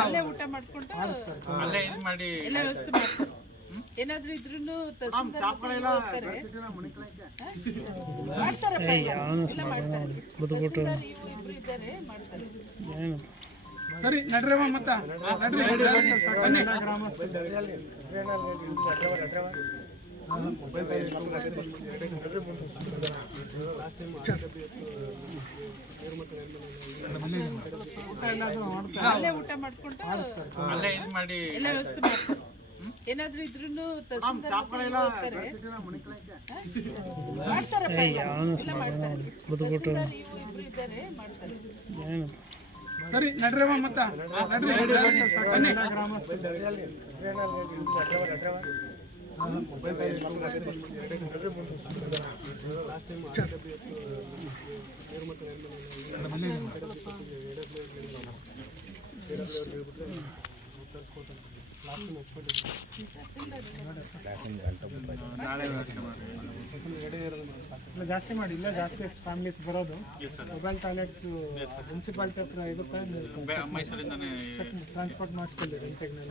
ಅಲ್ಲೇ ಊಟ ಮಾಡ್ಕೊಂಡು ಎಲ್ಲ ವ್ಯವಸ್ಥೆ ಮಾಡ್ತಾರೆ. ಏನಾದ್ರೂ ಇದ್ರೂ ಮಾಡ್ತಾರಪ್ಪ, ಎಲ್ಲ ಮಾಡ್ತಾರೆ. ಇಬ್ರು ಇದ್ದಾರೆ, ಮಾಡ್ತಾರೆ. ಸರಿ ನಡ್ರವ ಮತ್ತ ಅಲ್ಲೇ ಊಟ ಮಾಡ್ಕೊಂಡು ಎಲ್ಲ ವ್ಯವಸ್ಥೆ ಮಾಡ್ತಾರೆ. ಏನಾದ್ರೂ ಇದ್ರೂ ಮಾಡ್ತಾರಪ್ಪ, ಎಲ್ಲ ಮಾಡ್ತಾರೆ. ಇಬ್ರು ಇದ್ದಾರೆ, ಮಾಡ್ತಾರೆ. ಸರಿ ನಡ್ರವ ಮತ್ತ ಜಾಸ್ತಿ ಮಾಡಿ, ಇಲ್ಲ ಜಾಸ್ತಿ ಫ್ಯಾಮಿಲೀಸ್ ಬರೋದು. ಮೊಬೈಲ್ ಟಾಯ್ಲೆಟ್ಸ್ ಮುನ್ಸಿಪಾಲಿಟಿ ಹತ್ರ ಇದಕ್ಕೆ ಟ್ರಾನ್ಸ್ಪೋರ್ಟ್ ಮಾಡಿಸ್ಕೊಳ್ಳಿ. ಹೇಳ್ತೇನೆ,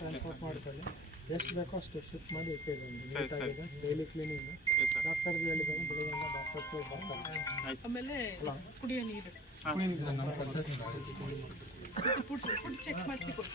ಟ್ರಾನ್ಸ್ಪೋರ್ಟ್ ಮಾಡ್ಕೊಳ್ಳಿ. ಎಷ್ಟು ಬೇಕೋ ಅಷ್ಟು ಶಿಫ್ಟ್ ಮಾಡಿ ಇಟ್ಟಿದ್ದೀನಿ. ನೀಟಾಗಿದೆ, ಡೈಲಿ ಕ್ಲೀನಿಂಗ್. ಡಾಕ್ಟರ್ಗೆ ಹೇಳಿದ್ದಾನೆ, ಬೆಳಗ್ಗೆಯಿಂದ ಡಾಕ್ಟರ್ಸ್ ಬರ್ತಾರೆ. ಆಮೇಲೆ ಕುಡಿಯೋ ನೀರು ಫುಡ್ ಚೆಕ್ ಮಾಡಿಸಿ ಕೊಡಿ.